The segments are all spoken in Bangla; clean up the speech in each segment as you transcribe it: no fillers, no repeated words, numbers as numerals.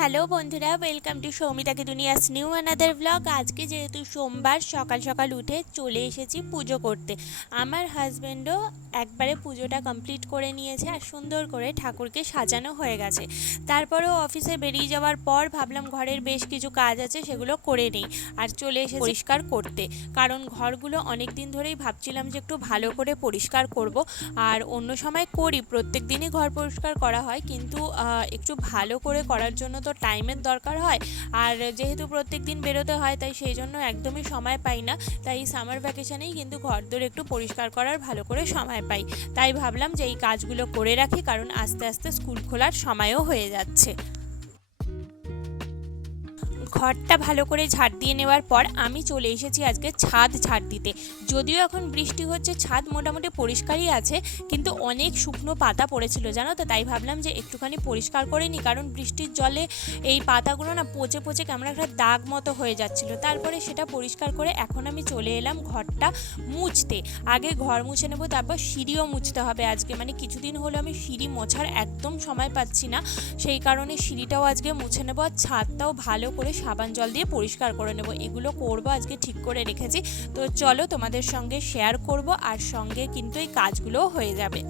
হ্যালো বন্ধুরা, ওয়েলকাম টু সৌমিতাকে দুনিয়াস নিউ অ্যানাদার ব্লগ। আজকে যেহেতু সোমবার, সকাল সকাল উঠে চলে এসেছি পুজো করতে। আমার হাজব্যান্ডও একবারে পুজোটা কমপ্লিট করে নিয়েছে আর সুন্দর করে ঠাকুরকে সাজানো হয়ে গেছে। তারপরেও অফিসে বেরিয়ে যাওয়ার পর ভাবলাম ঘরের বেশ কিছু কাজ আছে, সেগুলো করে নিই। আর চলে এসেছি পরিষ্কার করতে, কারণ ঘরগুলো অনেক দিন ধরেই ভাবছিলাম যে একটু ভালো করে পরিষ্কার করব। আর অন্য সময় করি, প্রত্যেক দিনই ঘর পরিষ্কার করা হয়, কিন্তু একটু ভালো করে করার জন্য তো টাইমের দরকার হয়। আর যেহেতু প্রত্যেক দিন বেরোতে হয়, তাই সেই জন্য একদমই সময় পাই না। তাই সামার ভ্যাকেশনেই কিন্তু ঘরদোর একটু পরিষ্কার করার ভালো করে সময় পাই। তাই ভাবলাম যে এই কাজগুলো করে রাখি, কারণ আস্তে আস্তে স্কুল খোলার সময়ও হয়ে যাচ্ছে। ঘরটা ভালো করে ঝাড় দিয়ে নেওয়ার পর আমি চলে এসেছি আজকে ছাদ ঝাড় দিতে। যদিও এখন বৃষ্টি হচ্ছে, ছাদ মোটামুটি পরিষ্কারই আছে, কিন্তু অনেক শুকনো পাতা পড়েছিল জানো তো। তাই ভাবলাম যে একটুখানি পরিষ্কার করে নিই, কারণ বৃষ্টির জলে এই পাতাগুলো না পচে পচে কেমন একটা দাগ মতো হয়ে যাচ্ছিল। তারপরে সেটা পরিষ্কার করে এখন আমি চলে এলাম ঘরটা মুছতে। আগে ঘর মুছে নেবো, তারপর সিঁড়িও মুছতে হবে আজকে। মানে কিছুদিন হলো আমি সিঁড়ি মোছার একদম সময় পাচ্ছি না, সেই কারণে সিঁড়িটাও আজকে মুছে নেবো। আর ছাদটাও ভালো করে সাবান জল দিয়ে পরিষ্কার করে নেব। এগুলো করবো আজকে, ঠিক করে রেখেছি। তো চলো তোমাদের সঙ্গে শেয়ার করব, আর সঙ্গে কিন্তু এই কাজগুলোও হয়ে যাবে।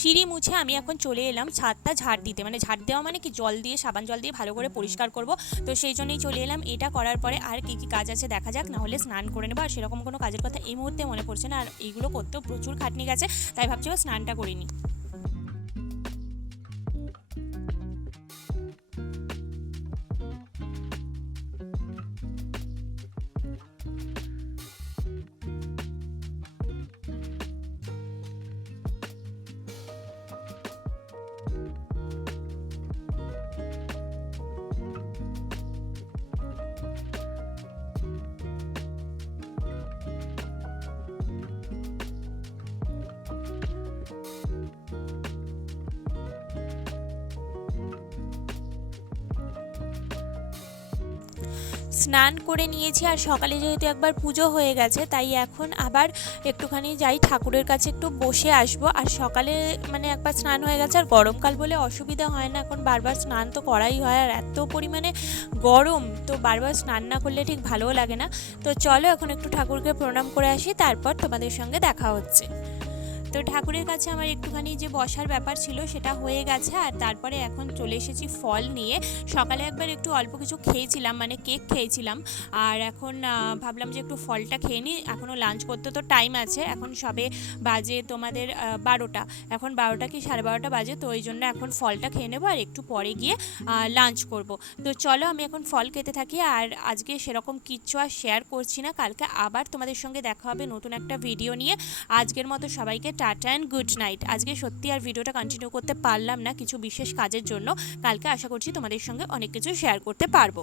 সিঁড়ি মুছে আমি এখন চলে এলাম ছাদটা ঝাড় দিতে। মানে ঝাড় দেওয়া মানে কি, জল দিয়ে, সাবান জল দিয়ে ভালো করে পরিষ্কার করব। তো সেই জন্যই চলে এলাম। এটা করার পরে আর কি কি কাজ আছে দেখা যাক, না হলে স্নান করে নেবো। আর সেরকম কোনো কাজের কথা এই মুহূর্তে মনে পড়ছে না, আর এইগুলো করতেও প্রচুর খাটনি গেছে, তাই ভাবছি স্নানটা করিনি। স্নান করে নিয়েছি, আর সকালে যেহেতু একবার পুজো হয়ে গেছে, তাই এখন আবার একটুখানি যাই ঠাকুরের কাছে, একটু বসে আসবো। আর সকালে মানে একবার স্নান হয়ে গেছে, আর গরমকাল বলে অসুবিধা হয় না, এখন বারবার স্নান তো করাই হয়। আর এত পরিমাণে গরম, তো বারবার স্নান না করলে ঠিক ভালোও লাগে না। তো চলো এখন একটু ঠাকুরকে প্রণাম করে আসি, তারপর তোমাদের সঙ্গে দেখা হচ্ছে। তো ঠাকুরের কাছে আমার একটুখানি যে বসার ব্যাপার ছিল সেটা হয়ে গেছে। আর তারপরে এখন চলে এসেছি ফল নিয়ে। সকালে একবার একটু অল্প কিছু খেয়েছিলাম, মানে কেক খেয়েছিলাম। আর এখন ভাবলাম যে একটু ফলটা খেয়ে নিই, এখনও লাঞ্চ করতে তো টাইম আছে। এখন সবে বাজে তোমাদের 12টা, এখন 12টা কি 12:30 বাজে। তো ওই জন্য এখন ফলটা খেয়ে নেবো, আর একটু পরে গিয়ে লাঞ্চ করব। তো চলো আমি এখন ফল খেতে থাকি। আর আজকে সেরকম কিচ্ছু আর শেয়ার করছি না, কালকে আবার তোমাদের সঙ্গে দেখা হবে নতুন একটা ভিডিও নিয়ে। আজকের মতো সবাইকে টাটা অ্যান্ড গুড নাইট। আজকে সত্যি আর ভিডিওটা কন্টিনিউ করতে পারলাম না কিছু বিশেষ কাজের জন্য। কালকে আশা করছি তোমাদের সঙ্গে অনেক কিছু শেয়ার করতে পারবো।